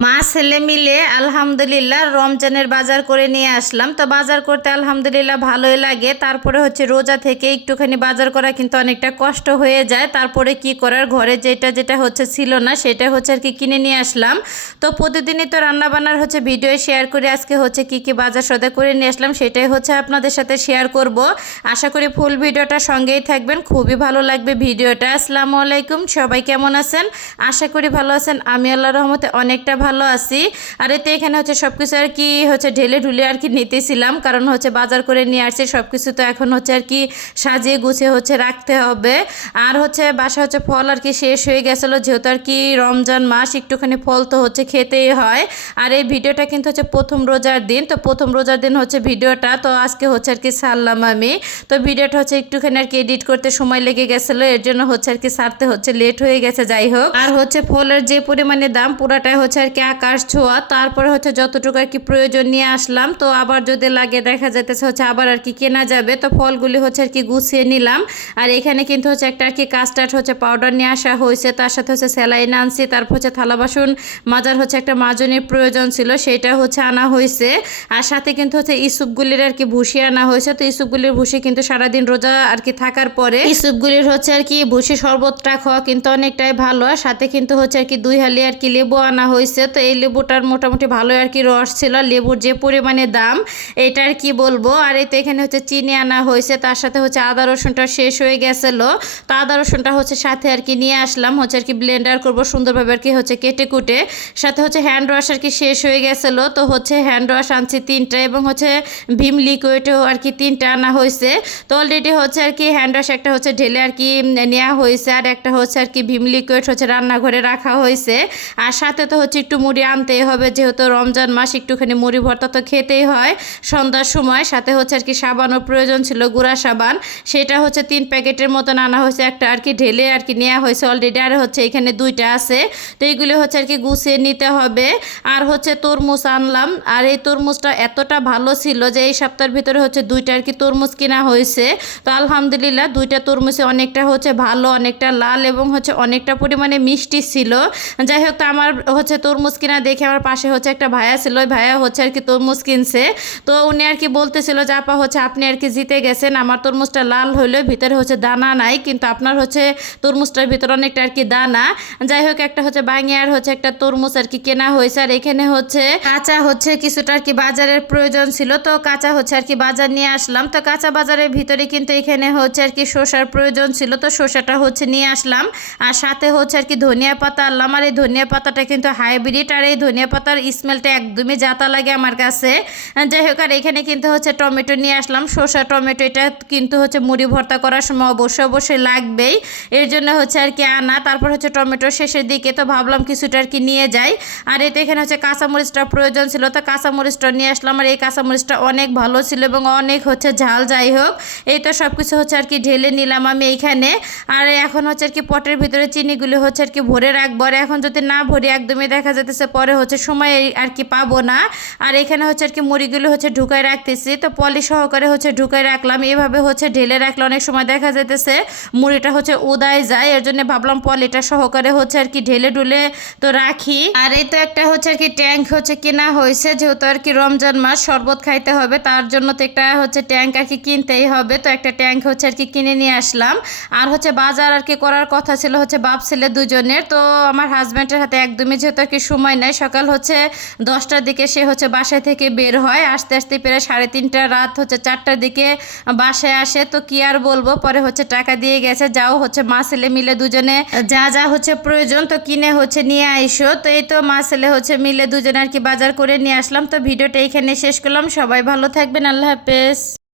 মা, ছেলে মিলে আলহামদুলিল্লাহ রমজানের বাজার করে নিয়ে আসলাম। তো বাজার করতে আলহামদুলিল্লাহ ভালোই লাগে। তারপরে হচ্ছে রোজা থেকে একটুখানি বাজার করা কিন্তু অনেকটা কষ্ট হয়ে যায়। তারপরে কি করার? ঘরে যেটা যেটা হচ্ছে ছিল না, সেটা হচ্ছে আর কি কিনে নিয়ে আসলাম। তো প্রতিদিনই তো রান্না বান্নার হচ্ছে ভিডিও শেয়ার করে আজকে হচ্ছে কি কি বাজার সদা করে নিয়ে আসলাম, সেটাই হচ্ছে আপনাদের সাথে শেয়ার করব। আশা করি ফুল ভিডিওটা সঙ্গেই থাকবেন। খুবই ভালো লাগবে ভিডিওটা। আসসালামু আলাইকুম। সবাই কেমন আছেন? আশা করি ভালো আছেন। আমি আল্লাহ রহমতে অনেকটা ভালো আছি। আর এতে এখানে হচ্ছে সব কিছু আর কি হচ্ছে ঢেলে ঢুলে আর কি নিতেছিলাম। কারণ হচ্ছে বাজার করে নিয়ে আসছি সব কিছু তো এখন হচ্ছে আর কি সাজিয়ে গুছিয়ে হচ্ছে রাখতে হবে। আর হচ্ছে বাসা হচ্ছে ফল আর কি শেষ হয়ে গেছিল, যেহেতু আর কি রমজান মাস, একটুখানি ফল তো হচ্ছে খেতেই হয়। আর এই ভিডিওটা কিন্তু হচ্ছে প্রথম রোজার দিন, তো প্রথম রোজার দিন হচ্ছে ভিডিওটা, তো আজকে হচ্ছে আর কি ছাড়লাম আমি। তো ভিডিওটা হচ্ছে একটুখানি আর কি এডিট করতে সময় লেগে গেছিল, এর জন্য হচ্ছে আর কি ছাড়তে হচ্ছে লেট হয়ে গেছে, যাই হোক। আর হচ্ছে ফলের যে পরিমাণে দাম, পুরাটাই হচ্ছে আর কি আকাশ ছোঁয়া, তারপরে হচ্ছে যতটুকু আর কি প্রয়োজন নিয়ে আসলাম, তো আবার যদি লাগে দেখা যাইতেছে হচ্ছে আবার আর কি কেনা যাবে, তো ফলগুলি হচ্ছে আর কি গুছিয়ে নিলাম। আর এখানে কিন্তু হচ্ছে একটা আর কি কাস্টার্ড হচ্ছে পাউডার নিয়ে আসা হয়েছে, তার সাথে হচ্ছে স্যালাইন আনছি, তারপর হচ্ছে থালা বাসন মাজার হচ্ছে একটা মাজনের প্রয়োজন ছিল, সেটা হচ্ছে আনা হয়েছে। আর সাথে কিন্তু হচ্ছে ইসুপগুলির আর কি ভুসি আনা হয়েছে, তো ইসুপগুলির ভুসি কিন্তু সারাদিন রোজা আর কি থাকার পরে ইসুপগুলির হচ্ছে আর কি ভুসি শরবতটা খাওয়া কিন্তু অনেকটাই ভালো, আর সাথে কিন্তু হচ্ছে আর কি দুই হালি আর কি লেবু আনা হয়েছে তো এই লেবুটার মোটামুটি ভালো আর কি রস ছিল। লেবুর যে পরিমাণে দাম, এটার কি বলব? আর এই তো এখানে হচ্ছে চিনি আনা হয়েছে, তার সাথে হচ্ছে আদা রসুনটা শেষ হয়ে গেছিল। তো আদা রসুনটা হচ্ছে সাথে আর কি নিয়ে আসলাম, হচ্ছে আর কি ব্লেন্ডার করব সুন্দরভাবে আর কি হচ্ছে কেটে কুটে। সাথে হচ্ছে হ্যান্ড ওয়াশ আর কি শেষ হয়ে গেছিল। তো হচ্ছে হ্যান্ড ওয়াশ আনছি তিনটা এবং হচ্ছে ভীম লিকুইডও আর কি তিনটা আনা হয়েছে। তো অলরেডি হচ্ছে আর কি হ্যান্ড ওয়াশ একটা হচ্ছে ঢেলে আর কি নেওয়া হয়েছে, আর একটা হচ্ছে আর কি ভীম লিকুইড হচ্ছে রান্নাঘরে রাখা হয়েছে। আর সাথে তো হচ্ছে একটু মুড়ি আনতেই হবে। যেহেতু রমজান মাস একটুখানি মুড়ি ভর্তা তো খেতেই হয়। সন্ধ্যার সময় সাথে হচ্ছে আর কি সাবানও প্রয়োজন ছিল, গুঁড়া সাবান। সেটা হচ্ছে তিন প্যাকেটের মতন আনা হয়েছে, একটা আর কি ঢেলে আর কি নেওয়া হয়েছে অলরেডি আর হচ্ছে এখানে দুইটা আছে। তো এইগুলো হচ্ছে আর কি গুছিয়ে নিতে হবে। আর হচ্ছে তরমুজ আনলাম। আর এই তরমুজটা এতটা ভালো ছিল যে এই সপ্তাহের ভিতরে হচ্ছে দুইটা আর কি তরমুজ কেনা হয়েছে। তো আলহামদুলিল্লাহ দুইটা তরমুজে অনেকটা হচ্ছে ভালো, অনেকটা লাল এবং হচ্ছে অনেকটা পরিমাণে মিষ্টি ছিল। যাই হোক, তো আমার হচ্ছে তরমুজ কিনা দেখে আমার পাশে হচ্ছে একটা ভাইয়া ছিল। ওই ভাইয়া হচ্ছে আর কি তরমুজ কিনছে। তো উনি আর কি বলতেছিল যে, আপা, হচ্ছে আপনি আর কি জিতে গেছেন। আমার তরমুজটা লাল হইলেও ভিতরে হচ্ছে দানা নাই, কিন্তু আপনার হচ্ছে তরমুজটার ভিতরে অনেকটা আর কি দানা। যাই হোক, একটা হচ্ছে বাঙিয়ার হচ্ছে একটা তরমুজ আর কি কেনা হয়েছে। আর এখানে হচ্ছে কাঁচা হচ্ছে কিছুটা আর কি বাজারের প্রয়োজন ছিল। তো কাঁচা হচ্ছে আর কি বাজার নিয়ে আসলাম। তো কাঁচা বাজারের ভিতরে কিন্তু এখানে হচ্ছে আর কি শসার প্রয়োজন ছিল। তো শসাটা হচ্ছে নিয়ে আসলাম। আর সাথে হচ্ছে আর কি ধনিয়া পাতা আনলাম। আর এই ধনিয়া পাতাটা কিন্তু হাইব্রিড আর এই ধনিয়া পাতার স্মেলটা একদমই জাতা লাগে আমার কাছে। যাই হোক, আর এখানে কিন্তু হচ্ছে টমেটো নিয়ে আসলাম। শসা, টমেটো, এটা কিন্তু হচ্ছে মুড়ি ভর্তা করার সময় অবশ্যই অবশ্যই লাগবেই। এর জন্য হচ্ছে আর কি আনা, তারপর হচ্ছে টমেটো শেষের দিকে তো ভাবলাম কিছুটা আর কি নিয়ে যাই। আর এতে এখানে হচ্ছে কাঁচামরিচটা প্রয়োজন ছিল, তো কাঁচামরিচটা নিয়ে আসলাম। আর এই কাঁচামরিচটা অনেক ভালো ছিল এবং অনেক হচ্ছে ঝাল, যাই হোক। এই তো সব কিছু হচ্ছে আর কি ঢেলে নিলাম আমি এইখানে। আর এখন হচ্ছে আর কি পটের ভিতরে চিনিগুলো হচ্ছে আর কি ভরে রাখব। আর এখন যদি না ভরি, একদমই দেখা যেতেছে পরে হচ্ছে সময় আর কি পাবো না। আর এখানে হচ্ছে আর কি মুড়িগুলো হচ্ছে ঢুকায় রাখতেছি। তো পলি সহকারে হচ্ছে ঢুকায় রাখলাম। এভাবে হচ্ছে ঢেলে রাখলে অনেক সময় দেখা যেতেছে মুড়িটা হচ্ছে উদায় যায়। এর জন্য ভাবলাম পলিটা সহকারে হচ্ছে আর কি ঢেলে ঢুলে তো রাখি। আর এই তো একটা হচ্ছে আর কি ট্যাঙ্ক হচ্ছে কেনা হয়েছে। যেহেতু আর কি রমজান মাস, শরবত খাইতে হবে। তার জন্য তো একটা হচ্ছে ট্যাঙ্ক আর কি কিনতেই হবে। তো একটা ট্যাঙ্ক হচ্ছে আর কি কিনে নিয়ে আসলাম। আর হচ্ছে বাজার আর কি করার কথা ছিল হচ্ছে বাপ ছেলে দুজনের। তো আমার হাজব্যান্ডের হাতে একদমই যেহেতু আর কি সময় নেই, সকাল হচ্ছে দশটার দিকে সে হচ্ছে বাসায় থেকে বের হয়। আস্তে আস্তে প্রায় সাড়ে তিনটা, রাত হচ্ছে চারটার দিকে বাসায় আসে। তো কি আর বলব, পরে হচ্ছে টাকা দিয়ে গেছে। যাও হচ্ছে মা ছেলে মিলে দুজনে যা যা হচ্ছে প্রয়োজন, তো কিনে হচ্ছে নিয়ে আইসো। তো এই তো মা ছেলে হচ্ছে মিলে দুজনে আর কি বাজার করে নিয়ে আসলাম। তো ভিডিওটা এইখানে শেষ করলাম। সবাই ভালো থাকবেন। আল্লাহ হাফেজ।